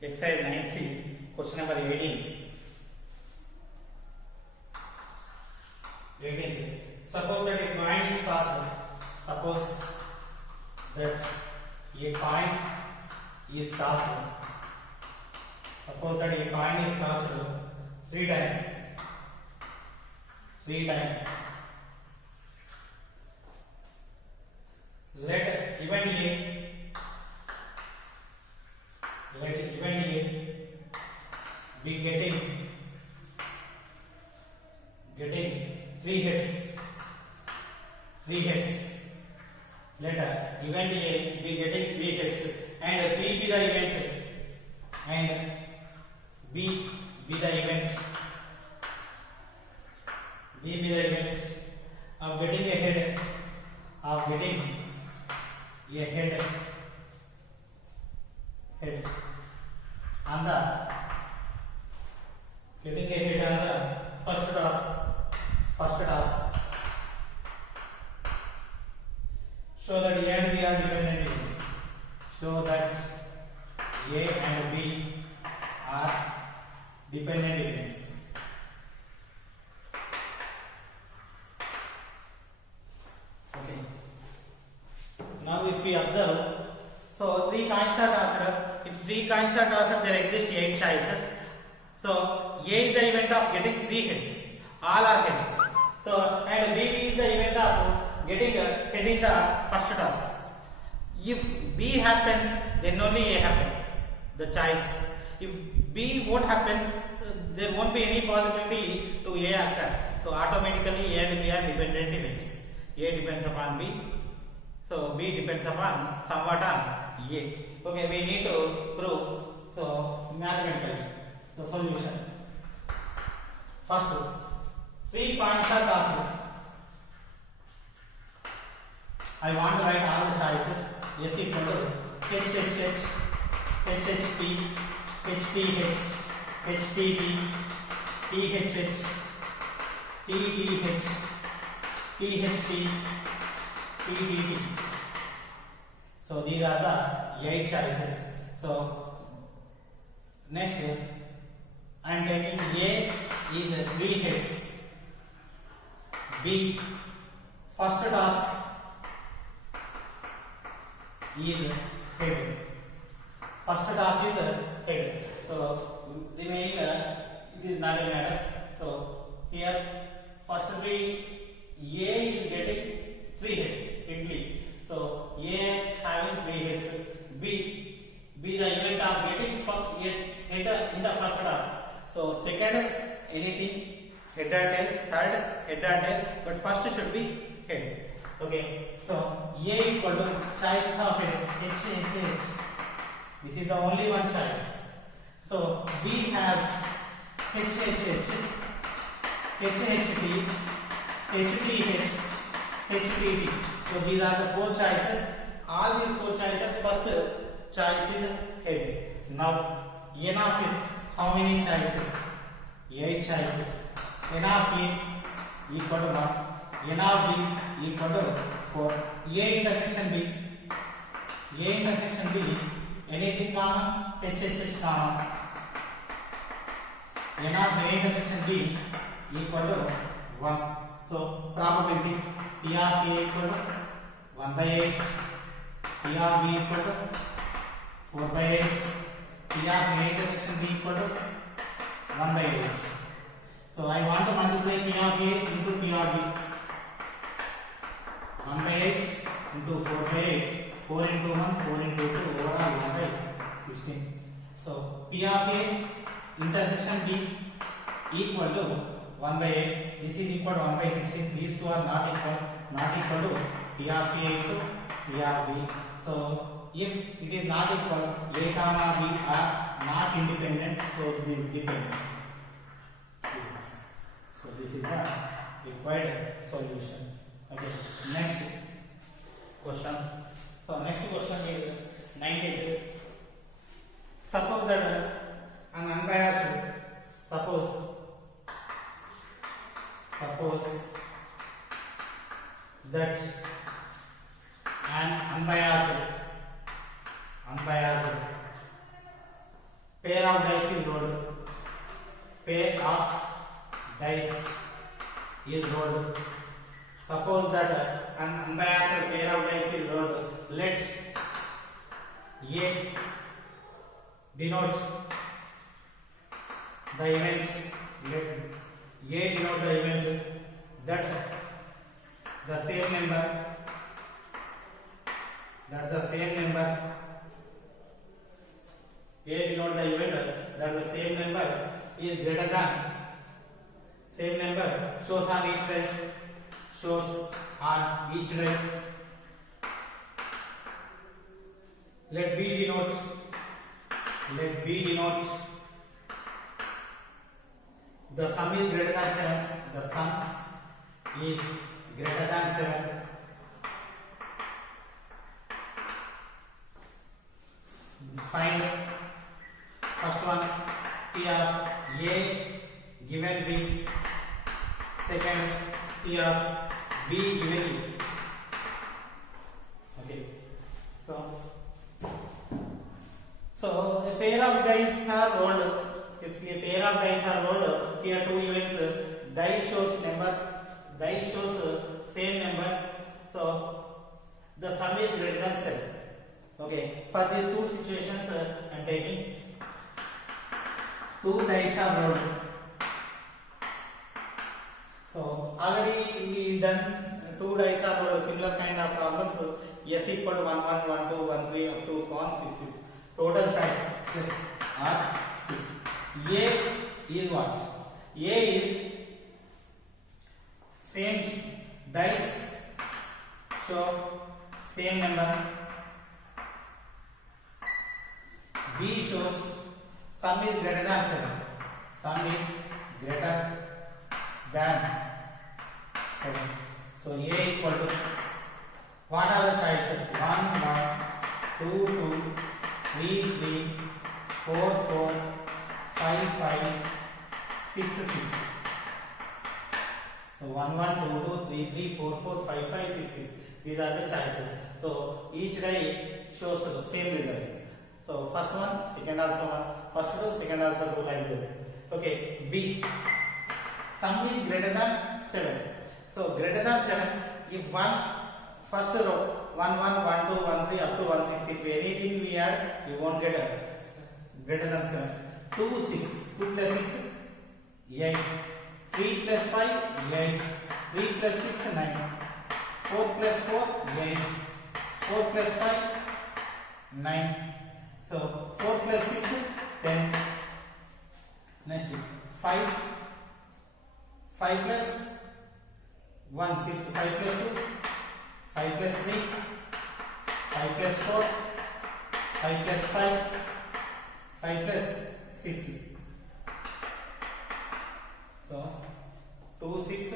the exercise 9C, question number 18. 18th. Suppose that a coin is tossed. Suppose that a coin is tossed. Suppose that a coin is tossed 3 times. 3 times. Let event A be getting 3 hits. 3 hits. Let event A be getting 3 hits and B be the event and B be the event. B be the event of getting a head, of getting a head on the getting a head on the first toss. Show that A and B are dependent events. Show that A and B are dependent events. Okay. Now if we observe, so 3 coins are tossed. If 3 coins are tossed, there exist 8 choices. So A is the event of getting 3 hits. All are hits. So and B is the event of getting a head in the first toss. If B happens, then only A happen. The choice. If B won't happen, there won't be any possibility to A occur. So automatically A and B are dependent events. A depends upon B. So B depends upon somewhat on A. Okay, we need to prove. So mathematically, the solution. First, 3 points are tossed. I want to write all the choices. S equal to HHH, HHT, HTH, HTT, THH, TTH, THT, TDT. So these are the 8 choices. So next I am taking A is 3 hits. B first toss is head. First toss is head. So remaining it is not a matter. So here first A is getting 3 hits simply. So A having 3 hits. B the event of getting head in the first toss. So second anything head or tail, third head or tail, but first should be head. Okay. So A equal to choice of head HHH. This is the only one choice. So B has HHH, HHT, HTH, HTT. So these are the 4 choices. All these 4 choices, first choice is head. Now N of is how many choices? 8 choices. N of A equal to 1. N of B equal to 4. A intersection B. A intersection B. Anything common? HHH common. N of A intersection B equal to 1. So probability P of A equal to 1 by 8. P of B equal to 4 by 8. P of A intersection B equal to 1 by 8. So I want to multiply P of A into P of B. 1 by 8 into 4 by 8. 4 into 1, 4 into 2, overall 1 by 16. So P of A intersection B equal to 1 by 8. This is equal to 1 by 16. These two are not equal to P of A into P of B. So if it is not equal, A comma B are not independent, so they will dependent. So this is the required solution. Okay. Next question. So next question is 90th. Suppose that an unbiased, suppose that an unbiased pair of dice is rolled. Pair of dice is rolled. Suppose that an unbiased pair of dice is rolled. Let A denote the event. Let A denote the event that the same number A denote the event that the same number is greater than same number shows on each line. Let B denote the sum is greater than 7. The sum is greater than 7. Find first one P of A given B. Second P of B given E. Okay. So a pair of dice are rolled. If a pair of dice are rolled, here two events. Die shows same number. So the sum is greater than 7. Okay. For these two situations, I am taking two dice are rolled. So already we done two dice are rolled. Similar kind of problems. So S equal to 1 1 1 2 1 3 up to 1 6 6. Total choices are 6. A is what? A is same dice show same number. B shows sum is greater than 7. Sum is greater than 7. So A equal to what are the choices? 1 1 2 2 3 3 4 4 5 5 6 6. So 1 1 2 2 3 3 4 4 5 5 6 6. These are the choices. So each die shows the same result. So first one, second also one, first two, second also two, like this. Okay, B. Sum is greater than 7. So greater than 7, if one first row 1 1 1 2 1 3 up to 1 6, if anything we add, you won't get a greater than 7. 2 6, 2 plus 6 8, 3 plus 5 8, 3 plus 6 9, 4 plus 4 8, 4 plus 5 9. So 4 plus 6 10. Next 5 plus 1 6, 5 plus 2 5 plus 3 5 plus 4 5 plus 5 5 plus 6. So 2 6.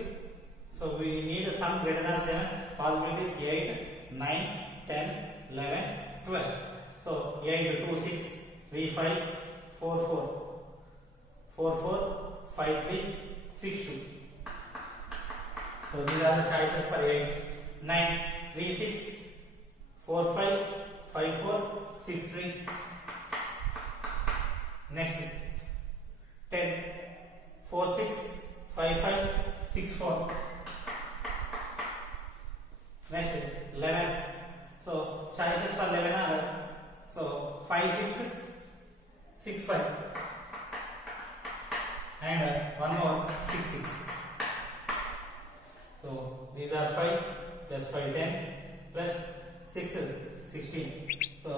So we need a sum greater than 7. Possibilities 8 9 10 11 12. So 8 2 6 3 5 4 4 4 4 5 3 6 2. So these are the choices for 8. 9 3 6 4 5 5 4 6 3. Next 10 4 6 5 5 6 4. Next 11. So choices for 11 are so 5 6 6 5 and one more 6 6. So these are 5 plus 5 10 plus 6 16. So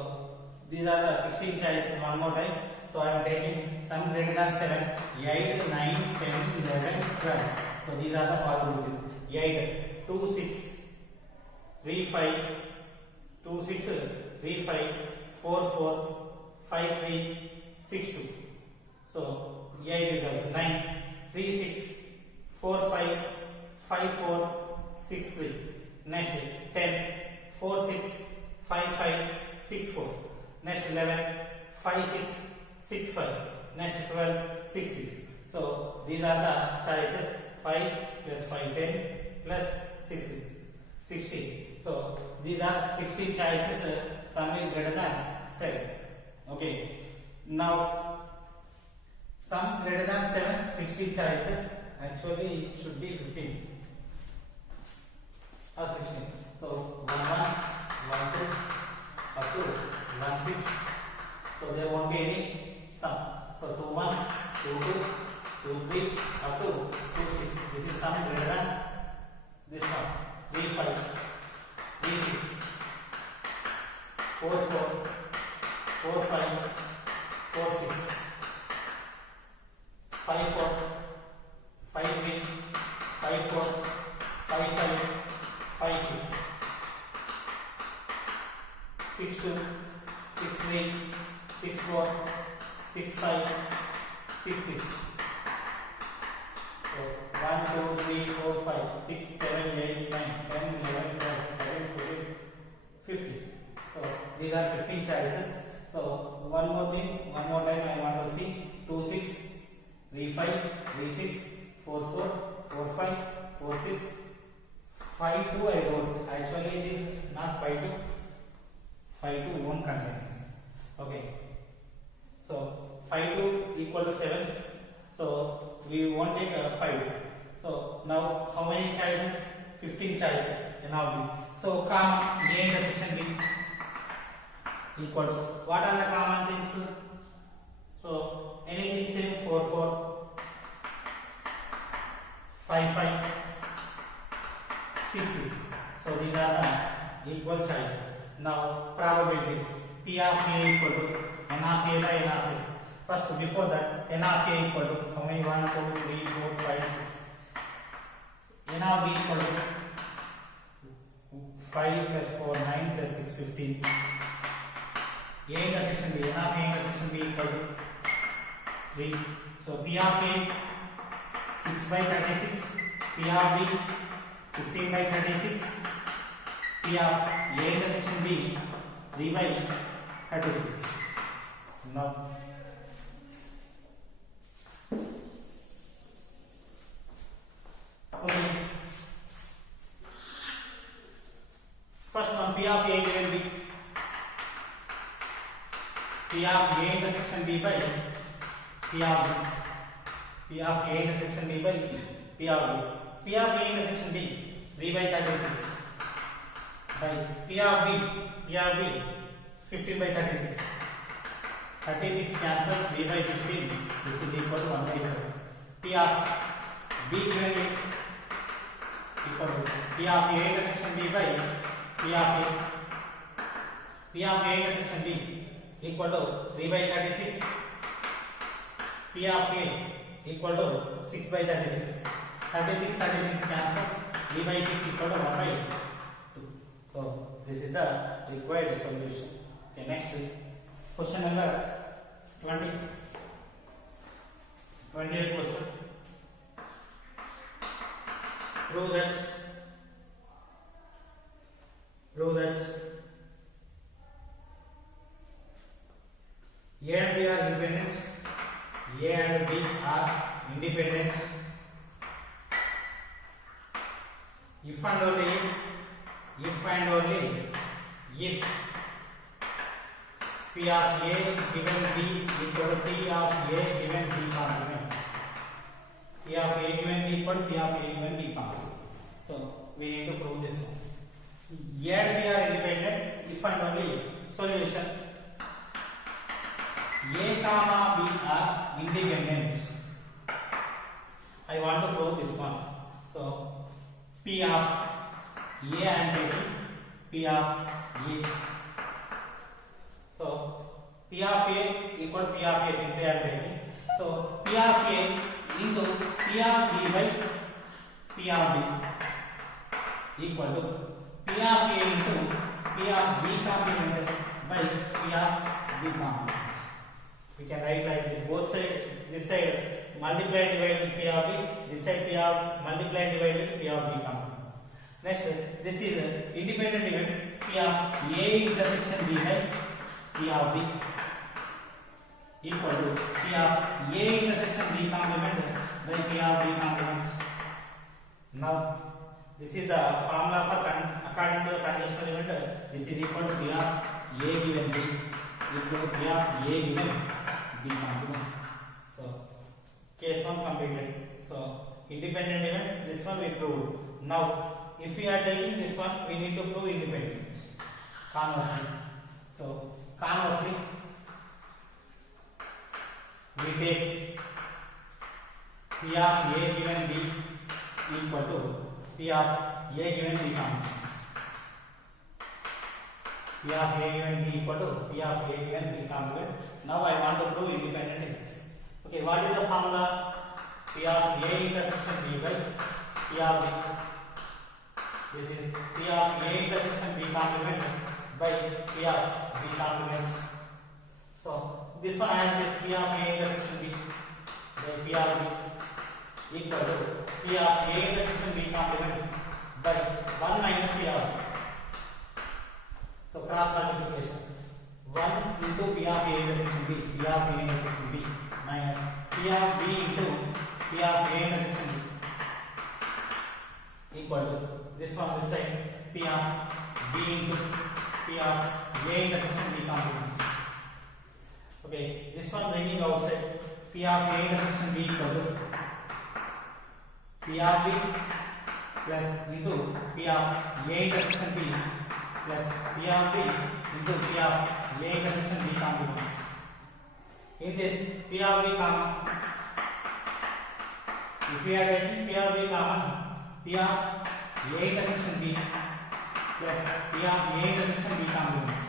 these are the 16 choices one more time. So I am taking sum greater than 7 8 9 10 11 12. So these are the possibilities. 8 2 6 3 5 2 6 3 5 4 4 5 3 6 2. So 8 results 9 3 6 4 5 5 4 6 3. Next 10 4 6 5 5 6 4. Next 11 5 6 6 5. Next 12 6 6. So these are the choices 5 plus 5 10 plus 6 16. So these are 16 choices. Sum is greater than 7. Okay. Now Sum greater than 7, 16 choices. Actually, it should be 15 or 16. So 1 1, 1 2, up to 1 6. So there won't be any sum. So 2 1, 2 2, 2 3, up to 2 6. This is sum greater than this one. 3 5, 3 6, 4 4, 4 5, 4 6, 5 4, 5 3, 5 4, 5 5, 5 6, 6 2, 6 3, 6 4, 6 5, 6 6. So 1 2 3 4 5 6 7 8 9 10 11 12 13 14 15. So these are 15 choices. So one more thing, one more time I want to see 2 6, 3 5, 3 6, 4 4, 4 5, 4 6, 5 2 I wrote. Actually it is not 5 2. 5 2 won't contains. Okay. So 5 2 equal to 7. So we won't take 5. So now how many choices? 15 choices in all these. So comma A intersection B equal to, what are the common things? So anything same, 4 4, 5 5, 6 6. So these are the equal choices. Now probabilities. P of A equal to N of A by N of S. First, before that, N of A equal to how many? 1 2 3 4 5 6. N of B equal to 5 plus 4 9 plus 6 15. A intersection B. N of A intersection B equal to 3. So P of A 6 by 36. P of B 15 by 36. P of A intersection B 3 by 36. Now okay. First one, P of A given B. P of A intersection B by P of B. P of A intersection B by P of B. P of A intersection B 3 by 36 by P of B 15 by 36. 36 cancel, 3 by 15. This is equal to 1 by 7. P of B given A equal to P of A intersection B by P of A. P of A intersection B equal to 3 by 36. P of A equal to 6 by 36. 36 cancel, 3 by 6 equal to 1 by 2. So this is the required solution. Okay, next question number 20. 20th question. Prove that A and B are independent. A and B are independent if and only if P of A given B equal to P of A given B complement. P of A given B equal to P of A given B complement. So we need to prove this one. A and B are independent if and only if. Solution: A comma B are independent. I want to prove this one. So P of A and B, P of A. So P of A equal to P of A simply I am taking. So P of A into P of B by P of B equal to P of A into P of B complement by P of B complement. We can write like this. Both side, this side multiply and divide with P of B. This side P of multiply and divide with P of B complement. Next, this is independent events. P of A intersection B by P of B equal to P of A intersection B complement by P of B complement. Now, this is the formula for according to the conditional event. This is equal to P of A given B equal to P of A given B complement. So Case 1 completed. So independent events, this one we proved. Now if we are taking this one, we need to prove independent. Conversely, so conversely, we take P of A given B equal to P of A given B complement. P of A given B equal to P of A given B complement. Now I want to prove independent events. Okay, what is the formula? P of A intersection B by P of B. This is P of A intersection B complement by P of B complement. So this one has this P of A intersection B by P of B equal to P of A intersection B complement by 1 minus P of B. So cross multiplication. 1 into P of A intersection B, P of A intersection B minus P of B into P of A intersection B equal to this one, this side P of B into P of A intersection B complement. Okay, this one bringing outside P of A intersection B equal to P of B plus into P of A intersection B plus P of B into P of A intersection B complement. In this P of B common, if we are taking P of B common, P of A intersection B plus P of A intersection B complement.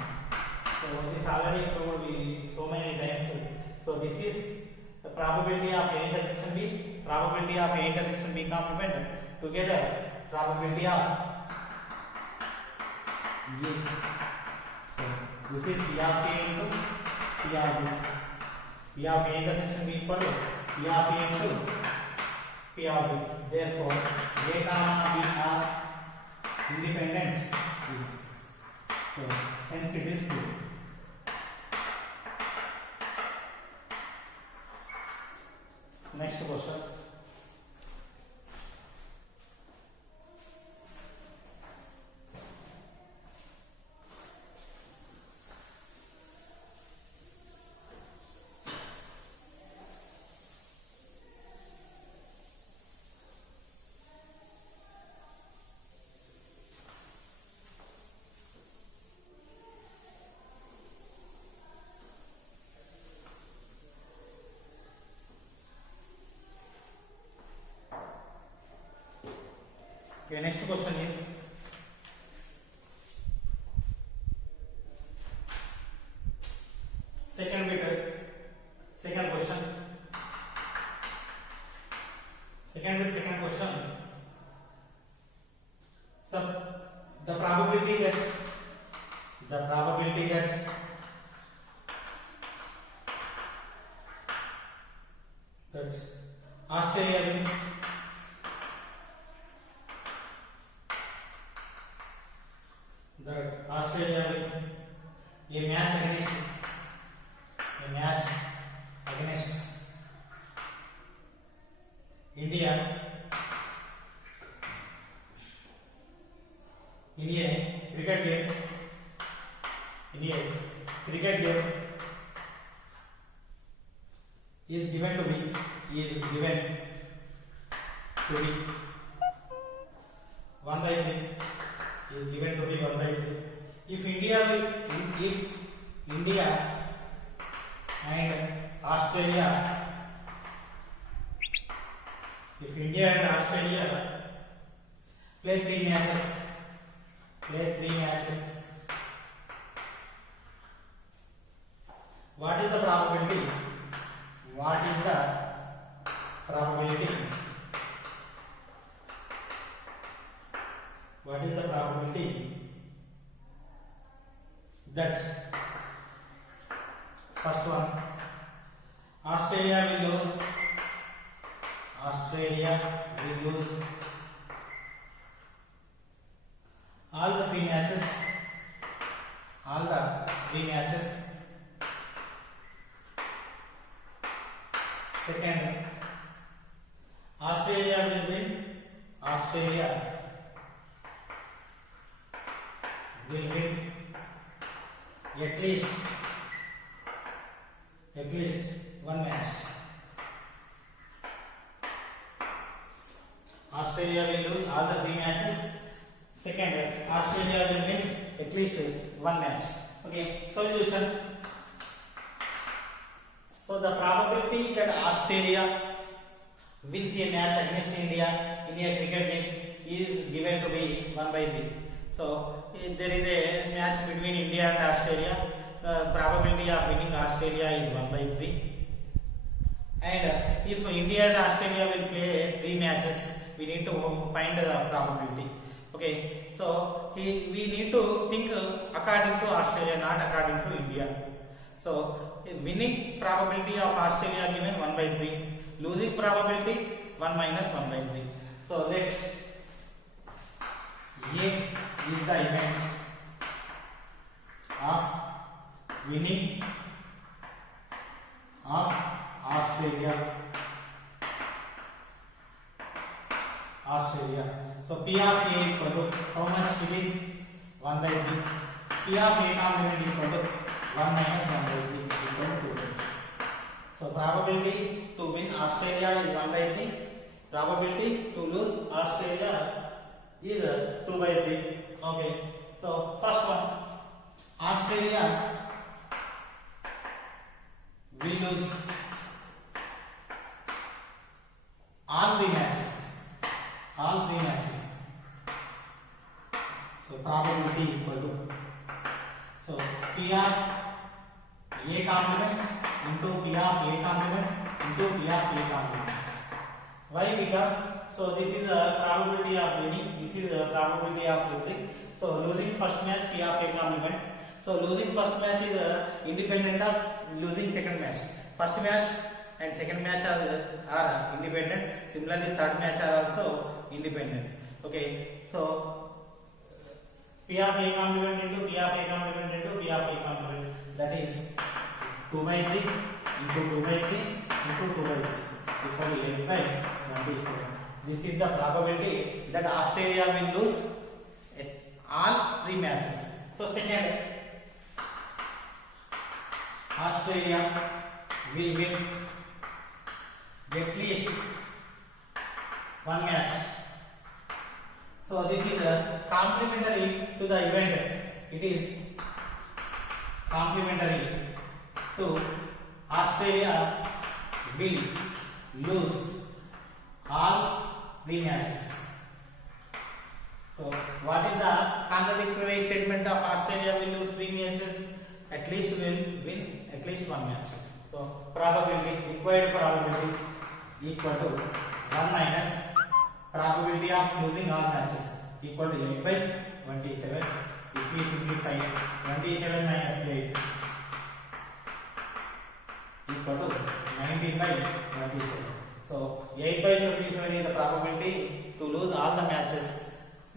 So this already proved so many times. So this is the probability of A intersection B, probability of A intersection B complement together, probability of A. So this is P of A into P of B. P of A intersection B equal to P of A into P of B. Therefore, A comma B are independent events. So hence it is true. Next question. Okay, next question is second question. Second question. So the probability that Australia wins a match against India in a cricket game. Is given to be 1/3 is given to be 1/3. If India and Australia play three matches, what is the probability that first one, Australia will lose all the three matches. Second, Australia will win at least one match. Australia will lose all the 3 matches. Second, Australia will win at least 1 match. Okay, solution. So the probability that Australia wins a match against India in a cricket game is given to be 1 by 3. So if there is a match between India and Australia, the probability of winning Australia is 1 by 3. And if India and Australia will play 3 matches, we need to find the probability. Okay, so we need to think according to Australia, not according to India. So winning probability of Australia given 1 by 3, losing probability 1 minus 1 by 3. So let's A is the event of winning of Australia. So P of A equal to how much it is 1 by 3. P of A complement equal to 1 minus 1 by 3 equal to 2. So probability to win Australia is 1 by 3. Probability to lose Australia is 2 by 3. Okay. So first one, Australia will lose all 3 matches. All 3 matches. So probability equal to, so P of A complement into P of A complement into P of A complement. Why? Because so this is the probability of winning, this is the probability of losing. So losing first match P of A complement. So losing first match is independent of losing second match. First match and second match are independent. Similarly, third match are also independent. Okay, so P of A complement into P of A complement into P of A complement, that is 2 by 3 into 2 by 3 into 2 by 3 equal to 8 by 27. This is the probability that Australia will lose all 3 matches. So second, Australia will win at least 1 match. So this is complementary to the event. It is complementary to Australia will lose all 3 matches. So what is the contradictory statement of Australia will lose 3 matches? At least will win at least 1 match. So probability, required probability equal to 1 minus probability of losing all matches equal to 8 by 27. If we simplify, 27 minus 8 equal to 19 by 27. So 8 by 27 is the probability to lose all the matches.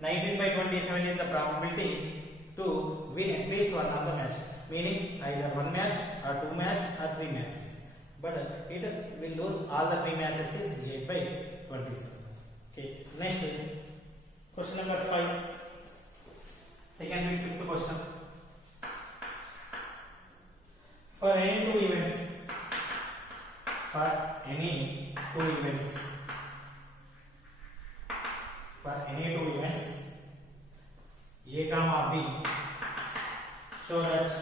19 by 27 is the probability to win at least 1 of the match, meaning either 1 match or 2 match or 3 matches. But it will lose all the 3 matches is 8 by 27. Okay. Next, question number 5. Second and fifth question. For any 2 events, for any 2 events, A comma B, show that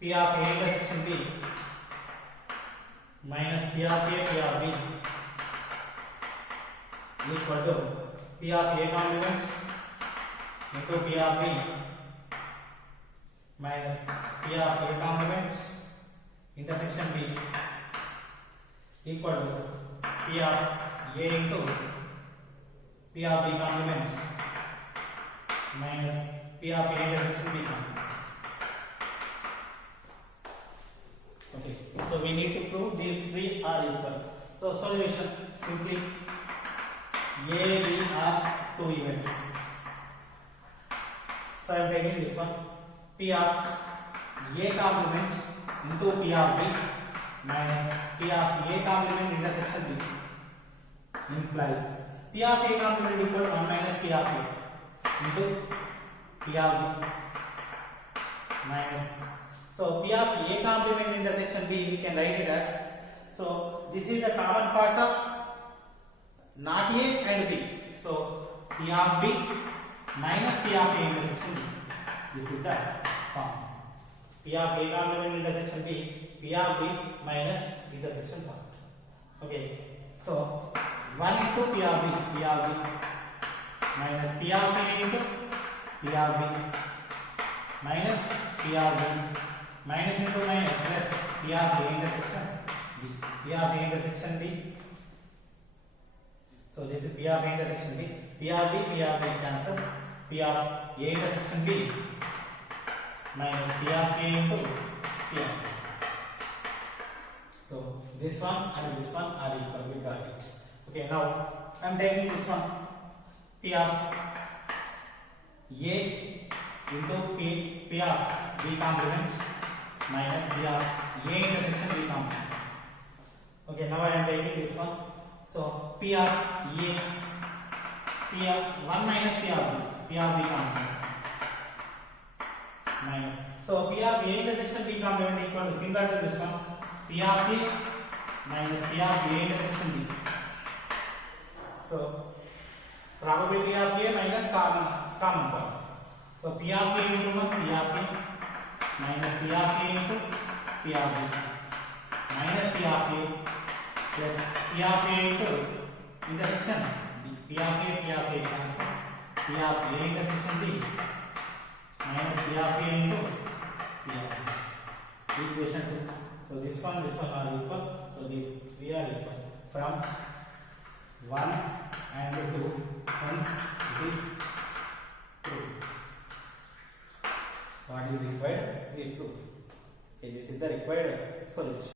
P of A intersection B minus P of A P of B equal to P of A complement into P of B minus P of A complement intersection B equal to P of A into P of B complement minus P of A intersection B complement. Okay, so we need to prove these 3 are equal. So solution, simply A, B are 2 events. So I am taking this one, P of A complement into P of B minus P of A complement intersection B implies P of A complement equal to 1 minus P of A into P of B minus, so P of A complement intersection B we can write it as, so this is the common part of not A and B. So P of B minus P of A intersection B. This is the form. P of A complement intersection B, P of B minus intersection part. Okay. So 1 into P of B minus P of A into P of B minus P of B minus into minus plus P of A intersection B. P of A intersection B. So this is P of A intersection B. P of B cancel. P of A intersection B minus P of A into P of B. So this one and this one are equal. We got it. Okay, now I am taking this one. P of A into P of B complement minus P of A intersection B complement. Okay, now I am taking this one. So P of A, P of 1 minus P of B complement minus. So P of A intersection B complement equal to similar to this one. P of A minus P of A intersection B. So probability of A minus common part. So P of A into 1, P of A minus P of A into P of B minus P of A plus P of A into intersection B. P of A cancel. P of A intersection B minus P of A into P of B. Equation 2. So this one are equal. So these three are equal. From 1 and 2, hence it is true. What is required? We prove. Okay, this is the required solution.